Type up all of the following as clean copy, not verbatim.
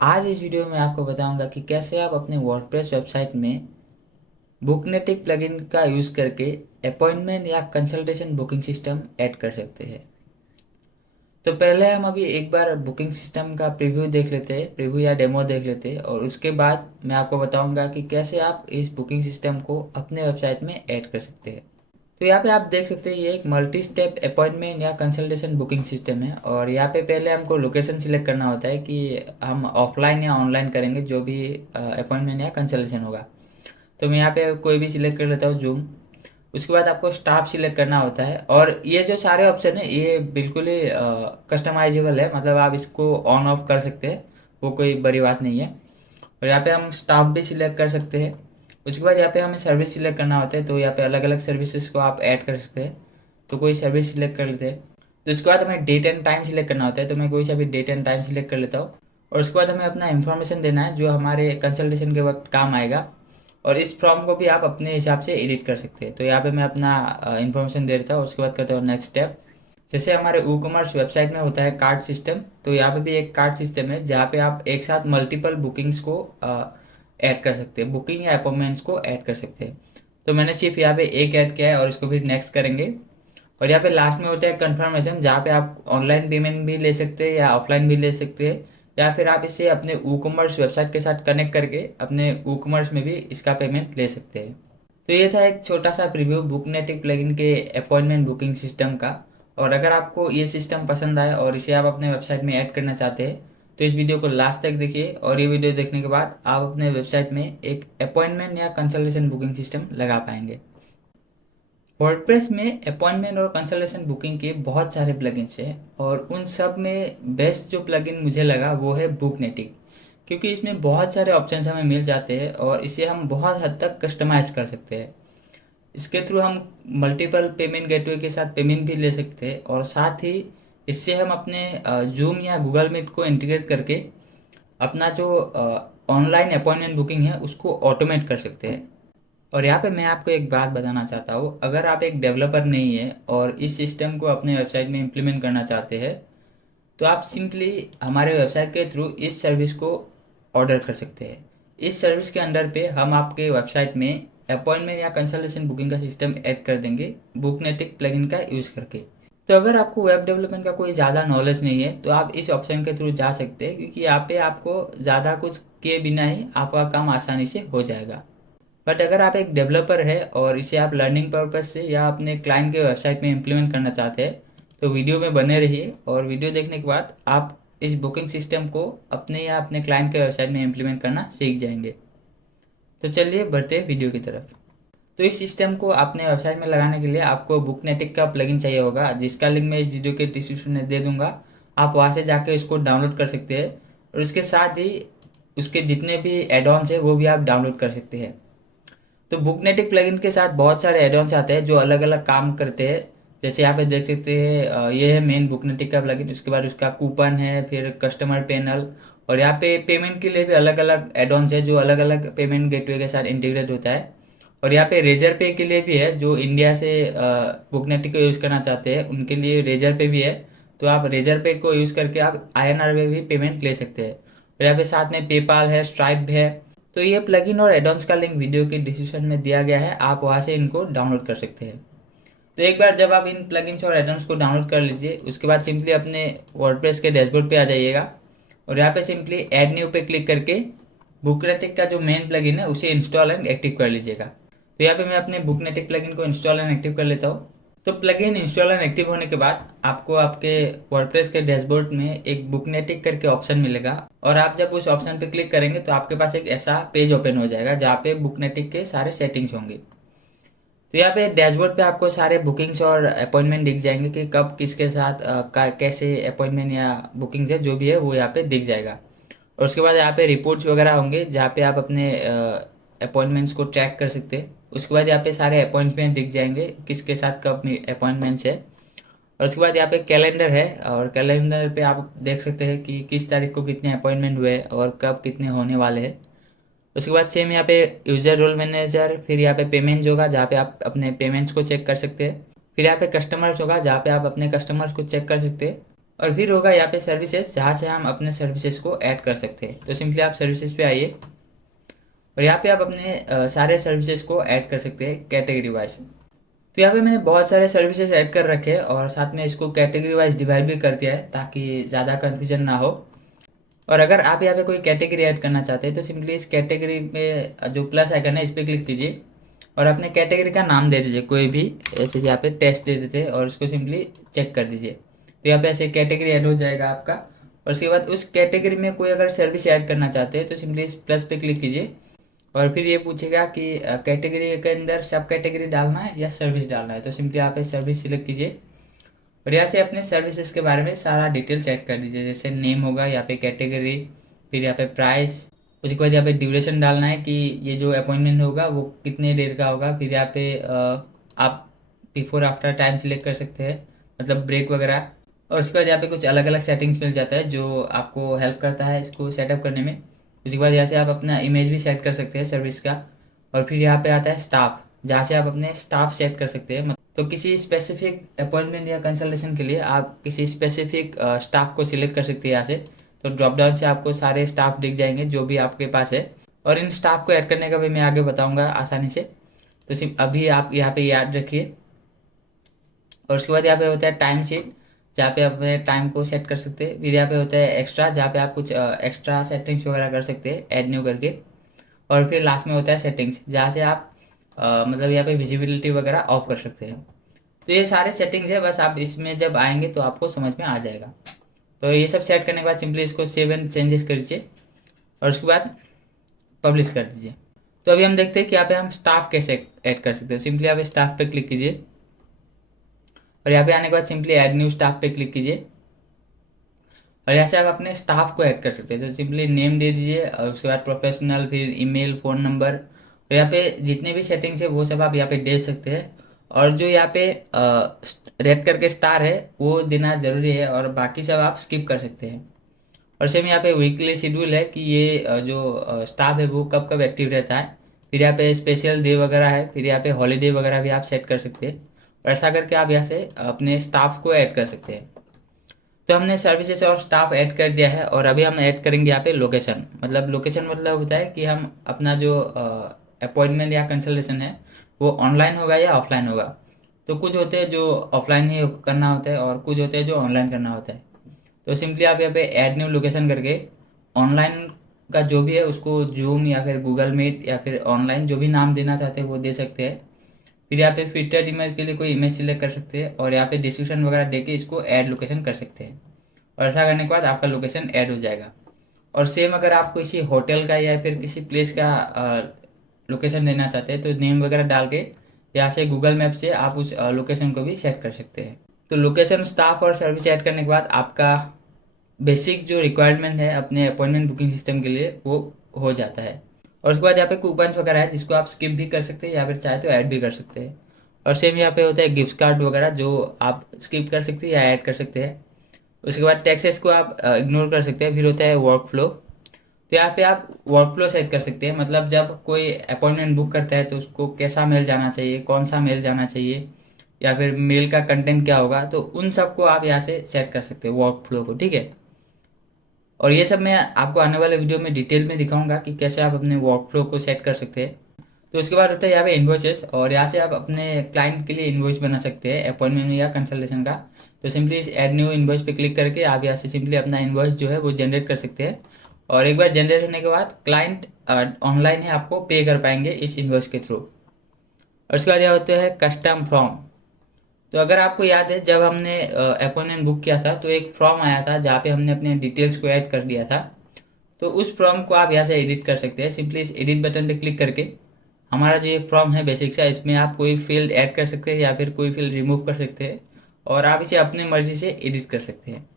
आज इस वीडियो में आपको बताऊंगा कि कैसे आप अपने वर्डप्रेस वेबसाइट में बुकनेटिक प्लगइन का यूज़ करके अपॉइंटमेंट या कंसल्टेशन बुकिंग सिस्टम ऐड कर सकते हैं। तो पहले हम अभी एक बार बुकिंग सिस्टम का प्रीव्यू देख लेते हैं, प्रीव्यू या डेमो देख लेते हैं, और उसके बाद मैं आपको बताऊंगा कि कैसे आप इस बुकिंग सिस्टम को अपने वेबसाइट में ऐड कर सकते हैं। तो यहाँ पे आप देख सकते हैं ये एक मल्टी स्टेप अपॉइंटमेंट या कंसल्टेशन बुकिंग सिस्टम है, और यहाँ पे पहले हमको लोकेशन सिलेक्ट करना होता है कि हम ऑफलाइन या ऑनलाइन करेंगे जो भी अपॉइंटमेंट या कंसल्टेशन होगा। तो मैं यहाँ पे कोई भी सिलेक्ट कर लेता हूँ, जूम। उसके बाद आपको स्टाफ सिलेक्ट करना होता है, और ये जो सारे ऑप्शन है ये बिल्कुल ही कस्टमाइजेबल है, मतलब आप इसको ऑन ऑफ कर सकते हैं, वो कोई बड़ी बात नहीं है। और यहाँ पे हम स्टाफ भी सिलेक्ट कर सकते हैं। उसके बाद यहाँ पे हमें सर्विस सिलेक्ट करना होता है, तो यहाँ पे अलग अलग सर्विसेज को आप ऐड कर सकते हैं। तो कोई सर्विस सिलेक्ट कर लेते हैं। तो उसके बाद हमें डेट एंड टाइम सिलेक्ट करना होता है, तो मैं कोई सा भी डेट एंड टाइम सिलेक्ट कर लेता हूँ। और उसके बाद हमें अपना इन्फॉर्मेशन देना है जो हमारे कंसल्टेशन के वक्त काम आएगा। और इस फॉर्म को भी आप अपने हिसाब से एडिट कर सकते हैं। तो यहाँ पे मैं अपना इन्फॉर्मेशन दे देता हूँ, उसके बाद करता हूँ नेक्स्ट स्टेप। जैसे हमारे ई कॉमर्स वेबसाइट में होता है कार्ड सिस्टम, तो यहाँ पे भी एक कार्ड सिस्टम है जहाँ पे आप एक साथ मल्टीपल बुकिंग्स को ऐड कर सकते हैं, बुकिंग या अपॉइंटमेंट्स को ऐड कर सकते हैं। तो मैंने सिर्फ यहाँ पे एक ऐड किया है और इसको भी नेक्स्ट करेंगे। और यहाँ पे लास्ट में होता है कंफर्मेशन, जहाँ पे आप ऑनलाइन पेमेंट भी ले सकते हैं या ऑफलाइन भी ले सकते हैं, या फिर आप इसे अपने ई कॉमर्स वेबसाइट के साथ कनेक्ट करके अपने ई कॉमर्स में भी इसका पेमेंट ले सकते हैं। तो ये था एक छोटा सा प्रीव्यू बुकनेटिक प्लगइन के अपॉइंटमेंट बुकिंग सिस्टम का। और अगर आपको ये सिस्टम पसंद आए और इसे आप अपने वेबसाइट में ऐड करना चाहते हैं तो इस वीडियो को लास्ट तक देखिए, और ये वीडियो देखने के बाद आप अपने वेबसाइट में एक अपॉइंटमेंट या कंसल्टेशन बुकिंग सिस्टम लगा पाएंगे। वर्डप्रेस में अपॉइंटमेंट और कंसल्टेशन बुकिंग के बहुत सारे प्लगइन्स हैं, और उन सब में बेस्ट जो प्लगइन मुझे लगा वो है बुकनेटिक, क्योंकि इसमें बहुत सारे ऑप्शंस हमें मिल जाते हैं और इसे हम बहुत हद तक कस्टमाइज कर सकते हैं। इसके थ्रू हम मल्टीपल पेमेंट गेटवे के साथ पेमेंट भी ले सकते हैं, और साथ ही इससे हम अपने जूम या गूगल मीट को इंटीग्रेट करके अपना जो ऑनलाइन अपॉइंटमेंट बुकिंग है उसको ऑटोमेट कर सकते हैं। और यहाँ पे मैं आपको एक बात बताना चाहता हूँ, अगर आप एक डेवलपर नहीं है और इस सिस्टम को अपने वेबसाइट में इम्प्लीमेंट करना चाहते हैं तो आप सिंपली हमारे वेबसाइट के थ्रू इस सर्विस को ऑर्डर कर सकते हैं। इस सर्विस के अंडर पे हम आपके वेबसाइट में अपॉइंटमेंट या कंसल्टेशन बुकिंग का सिस्टम ऐड कर देंगे बुकनेटिक प्लगइन का यूज़ करके। तो अगर आपको वेब डेवलपमेंट का कोई ज़्यादा नॉलेज नहीं है तो आप इस ऑप्शन के थ्रू जा सकते हैं, क्योंकि यहाँ पे आपको ज़्यादा कुछ किए बिना ही आपका काम आसानी से हो जाएगा। बट अगर आप एक डेवलपर है और इसे आप लर्निंग पर्पज से या अपने क्लाइंट के वेबसाइट में इम्प्लीमेंट करना चाहते हैं तो वीडियो में बने रहिए, और वीडियो देखने के बाद आप इस बुकिंग सिस्टम को अपने या अपने क्लाइंट के वेबसाइट में इम्प्लीमेंट करना सीख जाएंगे। तो चलिए बढ़ते हैं वीडियो की तरफ। तो इस सिस्टम को अपने वेबसाइट में लगाने के लिए आपको बुकनेटिक का प्लगइन चाहिए होगा, जिसका लिंक मैं इस वीडियो के डिस्क्रिप्शन में दे दूंगा। आप वहाँ से जाके इसको डाउनलोड कर सकते हैं, और उसके साथ ही उसके जितने भी एड ऑन्स हैं वो भी आप डाउनलोड कर सकते हैं। तो बुकनेटिक प्लगइन के साथ बहुत सारे एड ऑन्स आते हैं जो अलग अलग काम करते हैं। जैसे यहाँ पे देख सकते हैं ये है मेन बुकनेटिक का प्लगइन, उसके बाद उसका कूपन है, फिर कस्टमर पैनल, और यहाँ पे पेमेंट के लिए भी अलग अलग एड ऑन्स है जो अलग अलग पेमेंट गेटवे के साथ इंटीग्रेट होता है। और यहाँ पे रेजर पे के लिए भी है, जो इंडिया से बुकनेटिक को यूज़ करना चाहते हैं उनके लिए रेजर पे भी है। तो आप रेजर पे को यूज़ करके आप INR में भी पेमेंट ले सकते हैं। और यहाँ पे साथ में पेपाल है, स्ट्राइप है। तो ये प्लगइन और एडॉन्स का लिंक वीडियो के डिस्क्रिप्शन में दिया गया है, आप वहाँ से इनको डाउनलोड कर सकते हैं। तो एक बार जब आप इन प्लगइन्स और एडॉन्स को डाउनलोड कर लीजिए उसके बाद सिंपली अपने वर्डप्रेस के डैशबोर्ड पे आ जाइएगा, और यहाँ पे सिंपली ऐड न्यू पे क्लिक करके बुकनेटिक का जो मेन प्लगइन है उसे इंस्टॉल एंड एक्टिव कर लीजिएगा। तो यहाँ पे मैं अपने बुकनेटिक प्लगइन को इंस्टॉल एंड एक्टिव कर लेता हूँ। तो प्लगइन इंस्टॉल एंड एक्टिव होने के बाद आपको आपके वर्डप्रेस के डैशबोर्ड में एक बुकनेटिक करके ऑप्शन मिलेगा, और आप जब उस ऑप्शन पे क्लिक करेंगे तो आपके पास एक ऐसा पेज ओपन हो जाएगा जहाँ पे बुकनेटिक के सारे सेटिंग्स होंगे। तो यहाँ पे डैशबोर्ड पे आपको सारे बुकिंग्स और अपॉइंटमेंट दिख जाएंगे कि कब किसके साथ कैसे अपॉइंटमेंट या बुकिंग्स है जो भी है वो यहाँ पे दिख जाएगा। और उसके बाद यहाँ पे रिपोर्ट्स वगैरह होंगे जहाँ पे आप अपने अपॉइंटमेंट्स को ट्रैक कर सकते हैं। उसके बाद यहाँ पे सारे अपॉइंटमेंट दिख जाएंगे किसके साथ कब अपॉइंटमेंट्स है। और उसके बाद यहाँ पे कैलेंडर है, और कैलेंडर पे आप देख सकते हैं कि किस तारीख को कितने अपॉइंटमेंट हुए और कब कितने होने वाले हैं। उसके बाद सेम यहाँ पे यूज़र रोल मैनेजर, फिर यहाँ पे पेमेंट्स होगा जहाँ पे आप अपने पेमेंट्स को चेक कर सकते हैं। फिर यहाँ पे कस्टमर्स होगा जहाँ पे आप अपने कस्टमर्स को चेक कर सकते हैं। और फिर होगा यहाँ पे सर्विसेज, जहाँ से हम अपने सर्विसेज को ऐड कर सकते हैं। तो सिंपली आप सर्विसेज पे आइए और यहाँ पे आप अपने सारे सर्विसेज को ऐड कर सकते हैं कैटेगरी वाइज। तो यहाँ पे मैंने बहुत सारे सर्विसेज ऐड कर रखे हैं और साथ में इसको कैटेगरी वाइज डिवाइड भी कर दिया है ताकि ज़्यादा कन्फ्यूजन ना हो। और अगर आप यहाँ पे कोई कैटेगरी ऐड करना चाहते हैं तो सिंपली इस कैटेगरी में जो प्लस आइकन है इस पर क्लिक कीजिए और अपने कैटेगरी का नाम दे दीजिए कोई भी, ऐसे यहाँ पे टेस्ट दे देते हैं और उसको सिंपली चेक कर दीजिए। तो यहाँ पे ऐसे कैटेगरी ऐड हो जाएगा आपका। और उसके बाद उस कैटेगरी में कोई अगर सर्विस ऐड करना चाहते हैं तो सिंपली इस प्लस पे क्लिक कीजिए और फिर ये पूछेगा कि कैटेगरी के अंदर सब कैटेगरी डालना है या सर्विस डालना है। तो सिंपली आप सर्विस सिलेक्ट कीजिए और यहाँ से अपने सर्विसेज के बारे में सारा डिटेल चेक कर दीजिए, जैसे नेम होगा यहाँ पे, कैटेगरी, फिर यहाँ पे प्राइस, उसके बाद यहाँ पे ड्यूरेशन डालना है कि ये जो अपॉइंटमेंट होगा वो कितने देर का होगा। फिर यहाँ पे आप बिफोर आफ्टर टाइम सिलेक्ट कर सकते हैं, मतलब ब्रेक वगैरह। और उसके बाद यहाँ पे कुछ अलग अलग सेटिंग्स मिल जाता है जो आपको हेल्प करता है इसको सेटअप करने में। उसके बाद यहाँ से आप अपना इमेज भी सेट कर सकते हैं सर्विस का। और फिर यहाँ पे आता है स्टाफ, जहाँ से आप अपने स्टाफ सेट कर सकते हैं। तो किसी स्पेसिफिक अपॉइंटमेंट या कंसल्टेशन के लिए आप किसी स्पेसिफिक स्टाफ को सिलेक्ट कर सकते हैं यहाँ से। तो ड्रॉप डाउन से आपको सारे स्टाफ दिख जाएंगे जो भी आपके पास है। और इन स्टाफ को ऐड करने का भी मैं आगे बताऊंगा आसानी से। तो सिर्फ अभी आप यहाँ पे याद रखिए। और उसके बाद यहाँ पे होता है टाइम शीट, जहाँ पे आप अपने टाइम को सेट कर सकते हैं। फिर यहाँ पे होता है एक्स्ट्रा, जहाँ पे आप कुछ एक्स्ट्रा सेटिंग्स वगैरह कर सकते हैं ऐड न्यू करके। और फिर लास्ट में होता है सेटिंग्स, जहाँ से आप मतलब यहाँ पे विजिबिलिटी वगैरह ऑफ कर सकते हैं। तो ये सारे सेटिंग्स है, बस आप इसमें जब आएंगे तो आपको समझ में आ जाएगा। तो ये सब सेट करने के बाद सिंपली इसको सेव एंड चेंजेस करिए और उसके बाद पब्लिश कर दीजिए। तो अभी हम देखते हैं कि यहाँ पे हम स्टाफ कैसे ऐड कर सकते हैं। सिंपली आप स्टाफ पे क्लिक कीजिए और यहाँ पे आने के बाद सिंपली ऐड न्यू स्टाफ पे क्लिक कीजिए और यहाँ से आप अपने स्टाफ को ऐड कर सकते हैं। तो सिंपली नेम दे दीजिए और उसके बाद प्रोफेशनल, फिर ईमेल, फ़ोन नंबर। और यहाँ पे जितने भी सेटिंग्स है वो सब आप यहाँ पे दे सकते हैं। और जो यहाँ पे रेड करके स्टार है वो देना ज़रूरी है और बाकी सब आप स्किप कर सकते हैं। और सेम यहाँ पे वीकली शेड्यूल है कि ये जो स्टाफ है वो कब कब एक्टिव रहता है। फिर यहाँ पे स्पेशल डे वगैरह है, फिर यहाँ पे हॉलीडे वगैरह भी आप सेट कर सकते हैं। और ऐसा करके आप यहाँ से अपने स्टाफ को ऐड कर सकते हैं। तो हमने सर्विसेज और स्टाफ ऐड कर दिया है और अभी हम ऐड करेंगे यहाँ पे लोकेशन। मतलब लोकेशन मतलब होता है कि हम अपना जो अपॉइंटमेंट या कंसल्टेशन है वो ऑनलाइन होगा या ऑफलाइन होगा। तो कुछ होते हैं जो ऑफलाइन ही करना होता है और कुछ होते हैं जो ऑनलाइन करना होता है। तो सिंपली आप यहाँ पे ऐड न्यू लोकेशन करके ऑनलाइन का जो भी है उसको जूम या फिर गूगल मीट या फिर ऑनलाइन जो भी नाम देना चाहते हैं वो दे सकते हैं। फिर यहाँ पे फिल्टर इमेज के लिए कोई इमेज सिलेक्ट कर सकते हैं और यहाँ पे डिस्क्रिप्शन वगैरह देके इसको ऐड लोकेशन कर सकते हैं। और ऐसा करने के बाद आपका लोकेशन ऐड हो जाएगा। और सेम अगर आप किसी होटल का या फिर किसी प्लेस का लोकेशन देना चाहते हैं तो नेम वगैरह डाल के यहाँ से गूगल मैप से आप उस लोकेशन को भी सेट कर सकते हैं। तो लोकेशन, स्टाफ और सर्विस ऐड करने के बाद आपका बेसिक जो रिक्वायरमेंट है अपने अपॉइंटमेंट बुकिंग सिस्टम के लिए वो हो जाता है। और उसके बाद यहाँ पे कूपन वगैरह है जिसको आप स्किप भी कर सकते हैं या फिर चाहे तो ऐड भी कर सकते हैं। और सेम यहाँ पे होता है गिफ्ट कार्ड वगैरह जो आप स्किप कर सकते हैं या ऐड कर सकते हैं। उसके बाद टैक्सेस को आप इग्नोर कर सकते हैं। फिर होता है वर्क फ्लो। तो यहाँ पे आप वर्क फ्लो सेट कर सकते हैं, मतलब जब कोई अपॉइंटमेंट बुक करता है तो उसको कैसा मेल जाना चाहिए, कौन सा मेल जाना चाहिए, या फिर मेल का कंटेंट क्या होगा। तो उन सबको आप यहाँ से सेट कर सकते हैं वर्क फ्लो को, ठीक है। और ये सब मैं आपको आने वाले वीडियो में डिटेल में दिखाऊंगा कि कैसे आप अपने वर्क फ्लो को सेट कर सकते हैं। तो उसके बाद होता है यहाँ पे इन्वॉइसेस और यहाँ से आप अपने क्लाइंट के लिए इन्वॉइस बना सकते हैं अपॉइंटमेंट या कंसल्टेशन का। तो सिंपली इस ऐड न्यू इन्वॉइस पे क्लिक करके आप यहाँ से सिंपली अपना इन्वॉइस जो है वो जनरेट कर सकते हैं। और एक बार जनरेट होने के बाद क्लाइंट ऑनलाइन ही आपको पे कर पाएंगे इस इन्वॉइस के थ्रू। और उसके बाद यह होता है कस्टम फॉर्म। तो अगर आपको याद है जब हमने अपॉइंटमेंट बुक किया था तो एक फॉर्म आया था जहाँ पे हमने अपने डिटेल्स को ऐड कर दिया था। तो उस फॉर्म को आप यहाँ से एडिट कर सकते हैं। सिंपली इस एडिट बटन पे क्लिक करके हमारा जो ये फॉर्म है बेसिक सा, इसमें आप कोई फील्ड ऐड कर सकते हैं या फिर कोई फील्ड रिमूव कर सकते हैं और आप इसे अपनी मर्जी से एडिट कर सकते हैं।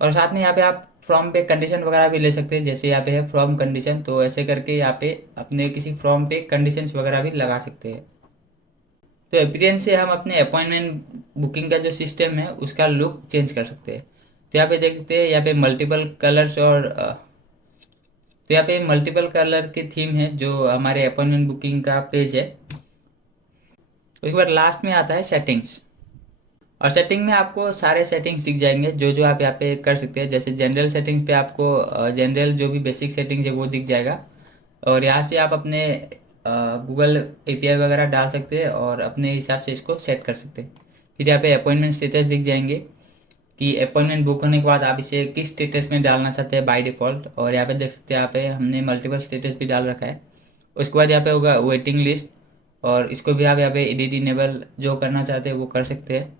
और साथ में यहाँ पे आप फॉर्म पे कंडीशन वगैरह भी ले सकते हैं, जैसे यहाँ पे है फॉर्म कंडीशन। तो ऐसे करके यहाँ पे अपने किसी फॉर्म पे कंडीशंस वगैरह भी लगा सकते हैं। तो अपीयरेंस से हम अपने अपॉइंटमेंट बुकिंग का जो सिस्टम है उसका लुक चेंज कर सकते हैं। तो यहाँ पे देख सकते हैं यहाँ पे मल्टीपल कलर्स और तो यहाँ पे मल्टीपल कलर की थीम है जो हमारे अपॉइंटमेंट बुकिंग का पेज है। उसके बाद लास्ट में आता है सेटिंग्स। और सेटिंग में आपको सारे सेटिंग्स दिख जाएंगे जो जो आप यहाँ पे कर सकते हैं। जैसे जनरल सेटिंग पे आपको जनरल जो भी बेसिक सेटिंग्स है वो दिख जाएगा, और यहाँ पे आप अपने गूगल एपीआई वगैरह डाल सकते हैं और अपने हिसाब से इसको सेट कर सकते हैं। फिर यहाँ पे अपॉइंटमेंट स्टेटस दिख जाएंगे कि अपॉइंटमेंट बुक होने के बाद आप इसे किस स्टेटस में डालना चाहते हैं बाय डिफ़ॉल्ट। और यहाँ पे देख सकते हैं यहाँ पे हमने मल्टीपल स्टेटस भी डाल रखा है। उसके बाद यहाँ पे होगा वेटिंग लिस्ट, और इसको भी आप यहाँ पे एडिट इनेबल जो करना चाहते हैं वो कर सकते हैं।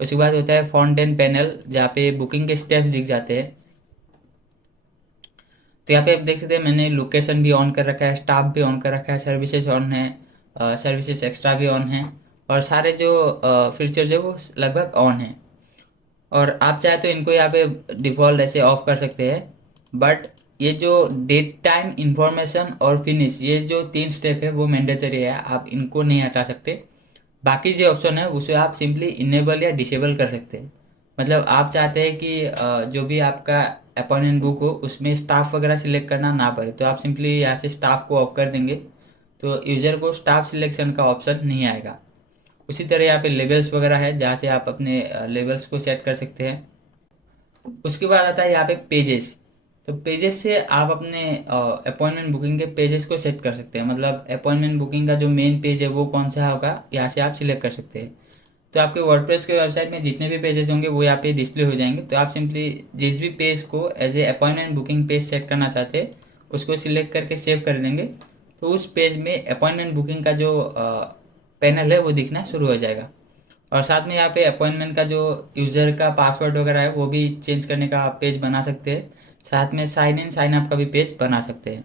उसके बाद होता है फ्रंट एंड पैनल जहाँ पे बुकिंग के स्टेप्स दिख जाते हैं। तो यहाँ पे आप देख सकते हैं मैंने लोकेशन भी ऑन कर रखा है, स्टाफ भी ऑन कर रखा है, सर्विसेज ऑन है, सर्विसेज एक्स्ट्रा भी ऑन है, और सारे जो फीचर्स है वो लगभग ऑन है। और आप चाहे तो इनको यहाँ पे डिफ़ॉल्ट ऐसे ऑफ कर सकते हैं। बट ये जो डेट टाइम इंफॉर्मेशन और फिनिश, ये जो 3 स्टेप है वो मैंडेटरी है, आप इनको नहीं हटा सकते। बाकी जो ऑप्शन है उसे आप सिंपली इनेबल या डिसेबल कर सकते हैं। मतलब आप चाहते हैं कि जो भी आपका अपॉइंटमेंट बुक हो उसमें स्टाफ वगैरह सिलेक्ट करना ना पड़े, तो आप सिंपली यहाँ से स्टाफ को ऑफ कर देंगे, तो यूज़र को स्टाफ सिलेक्शन का ऑप्शन नहीं आएगा। उसी तरह यहाँ पे लेबल्स वगैरह है जहाँ से आप अपने लेबल्स को सेट कर सकते हैं। उसके बाद आता है यहाँ पे पेजेस। तो पेजेस से आप अपने अपॉइंटमेंट बुकिंग के पेजेस को सेट कर सकते हैं। मतलब अपॉइंटमेंट बुकिंग का जो मेन पेज है वो कौन सा होगा, यहाँ से आप सिलेक्ट कर सकते हैं। तो आपके वर्डप्रेस के वेबसाइट में जितने भी पेजेस होंगे वो यहाँ पे डिस्प्ले हो जाएंगे। तो आप सिंपली जिस भी पेज को as a appointment booking page set करना चाहते हैं उसको सिलेक्ट करके सेव कर देंगे, तो उस पेज में अपॉइंटमेंट बुकिंग का जो पैनल है वो दिखना शुरू हो जाएगा। और साथ में यहाँ पे अपॉइंटमेंट का जो यूज़र का पासवर्ड वगैरह है वो भी चेंज करने का आप पेज बना सकते हैं। साथ में साइन इन साइन अप का भी पेज बना सकते हैं।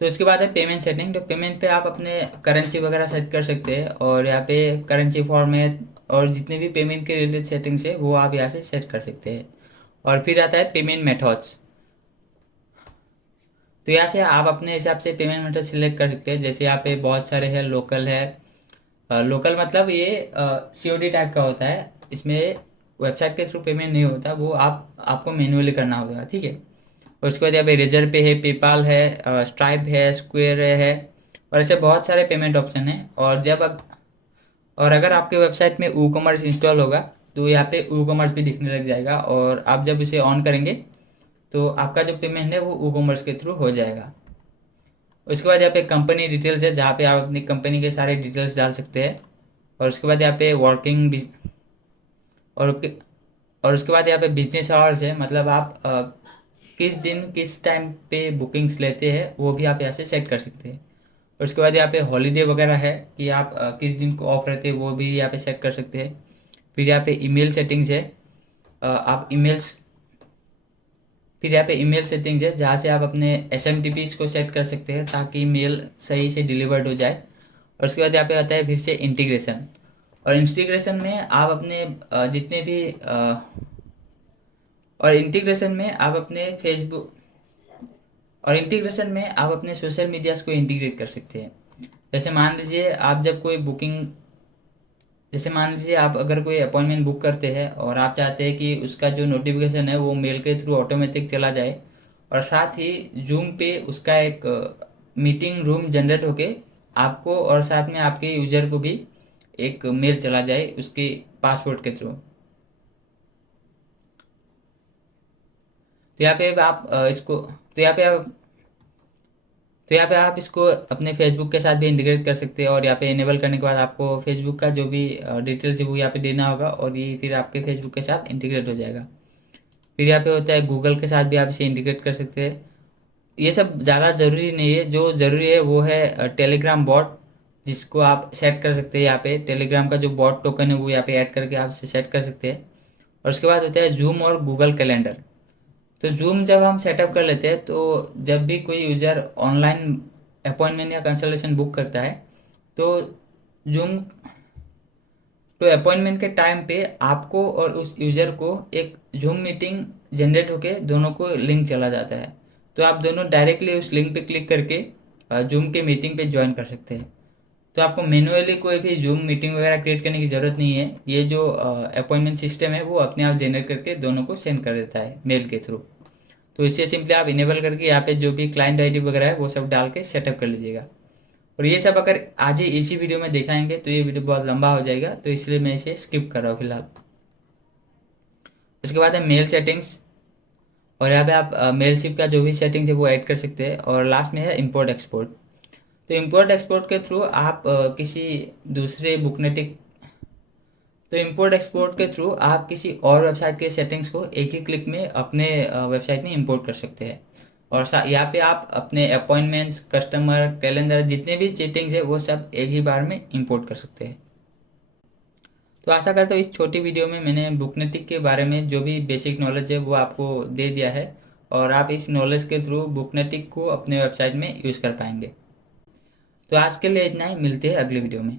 तो इसके बाद है पेमेंट सेटिंग। तो पेमेंट पे आप अपने करेंसी वगैरह सेट कर सकते हैं, और यहाँ पे करेंसी फॉर्मेट और जितने भी पेमेंट के रिलेटेड सेटिंग्स है वो आप यहाँ से सेट कर सकते हैं। और फिर आता है पेमेंट मेथड्स। तो यहाँ से आप अपने हिसाब से पेमेंट मेथड सिलेक्ट कर सकते हैं। जैसे यहाँ पे बहुत सारे हैं, लोकल है। लोकल मतलब ये सीओडी टाइप का होता है, इसमें वेबसाइट के थ्रू पेमेंट नहीं होता, वो आपको मैन्युअली करना होगा, ठीक है। और उसके बाद यहाँ पे रेजर पे है, पेपाल है, स्ट्राइप है, स्क्वेयर है, और ऐसे बहुत सारे पेमेंट ऑप्शन है। और अगर आपके वेबसाइट में ई कॉमर्स इंस्टॉल होगा तो यहाँ पे ई कॉमर्स भी दिखने लग जाएगा, और आप जब इसे ऑन करेंगे तो आपका जो पेमेंट है वो ई कॉमर्स के थ्रू हो जाएगा। उसके बाद यहाँ पे कंपनी डिटेल्स है जहाँ पे आप अपनी कंपनी के सारे डिटेल्स डाल सकते हैं। और उसके बाद यहाँ पे वर्किंग और और उसके बाद यहाँ पे बिजनेस आवर्स है, मतलब आप किस दिन किस टाइम पे बुकिंग्स लेते हैं वो भी आप यहाँ से सेट कर सकते हैं। और उसके बाद यहाँ पे हॉलीडे वगैरह है कि आप किस दिन को ऑफ रहते हैं वो भी यहाँ पे सेट कर सकते हैं। फिर यहाँ पे ईमेल सेटिंग्स है, आप ईमेल्स फिर यहाँ पे ईमेल सेटिंग्स है जहाँ से आप अपने एस को सेट कर सकते हैं ताकि मेल सही से डिलीवर्ड हो जाए। और उसके बाद यहाँ पे आता है फिर से इंटीग्रेशन। और इंटीग्रेशन में आप अपने जितने भी और इंटीग्रेशन में आप अपने फेसबुक और इंटीग्रेशन में आप अपने सोशल मीडियाज को इंटीग्रेट कर सकते हैं। जैसे मान लीजिए आप जब कोई बुकिंग जैसे मान लीजिए आप अगर कोई अपॉइंटमेंट बुक करते हैं और आप चाहते हैं कि उसका जो नोटिफिकेशन है वो मेल के थ्रू ऑटोमेटिक चला जाए, और साथ ही जूम पे उसका एक मीटिंग रूम जनरेट होके आपको और साथ में आपके यूजर को भी एक मेल चला जाए उसके पासवर्ड के थ्रू। तो यहाँ पे आप इसको तो यहाँ पे आप इसको अपने फेसबुक के साथ भी इंटीग्रेट कर सकते हैं, और यहाँ पे इनेबल करने के बाद आपको फेसबुक का जो भी डिटेल्स है वो यहाँ पे देना होगा, और ये फिर आपके फेसबुक के साथ इंटीग्रेट हो जाएगा। फिर यहाँ पे होता है गूगल के साथ भी आप इसे इंटीग्रेट कर सकते हैं। ये सब ज़्यादा ज़रूरी नहीं है, जो ज़रूरी है वो है टेलीग्राम बॉट, जिसको आप सेट कर सकते हैं। यहाँ पे टेलीग्राम का जो बॉट टोकन है वो यहाँ पे ऐड करके आप इसे सेट कर सकते हैं। और उसके बाद होता है जूम और गूगल कैलेंडर। तो जूम जब हम सेटअप कर लेते हैं तो जब भी कोई यूज़र ऑनलाइन अपॉइंटमेंट या कंसल्टेशन बुक करता है तो जूम तो अपॉइंटमेंट के टाइम पे आपको और उस यूज़र को एक जूम मीटिंग जनरेट होके दोनों को लिंक चला जाता है। तो आप दोनों डायरेक्टली उस लिंक पे क्लिक करके जूम के मीटिंग पे ज्वाइन कर सकते हैं। तो आपको मैन्युअली कोई भी जूम मीटिंग वगैरह क्रिएट करने की ज़रूरत नहीं है। ये जो अपॉइंटमेंट सिस्टम है वो अपने आप जनरेट करके दोनों को सेंड कर देता है मेल के थ्रू। तो इसे सिंपली आप इनेबल करके यहाँ पे जो भी क्लाइंट आईडी वगैरह है वो सब डाल के सेटअप कर लीजिएगा। और ये सब अगर आज ही इसी वीडियो में दिखाएंगे तो ये वीडियो बहुत लंबा हो जाएगा, तो इसलिए मैं इसे स्किप कर रहा हूँ फिलहाल। उसके बाद है मेल सेटिंग्स, और यहाँ पे आप मेलशिप का जो भी सेटिंग्स है वो ऐड कर सकते हैं। और लास्ट में है इंपोर्ट एक्सपोर्ट। तो इंपोर्ट एक्सपोर्ट के थ्रू आप किसी दूसरे बुकनेटिक तो इंपोर्ट एक्सपोर्ट के थ्रू आप किसी और वेबसाइट के सेटिंग्स को एक ही क्लिक में अपने वेबसाइट में इंपोर्ट कर सकते हैं। और यहाँ पे आप अपने अपॉइंटमेंट्स, कस्टमर, कैलेंडर, जितने भी सेटिंग्स है वो सब एक ही बार में इंपोर्ट कर सकते हैं। तो आशा करता हूँ इस छोटी वीडियो में मैंने बुकनेटिक के बारे में जो भी बेसिक नॉलेज है वो आपको दे दिया है, और आप इस नॉलेज के थ्रू बुकनेटिक को अपने वेबसाइट में यूज़ कर पाएंगे। तो आज के लिए इतना ही, मिलते हैं अगले वीडियो में।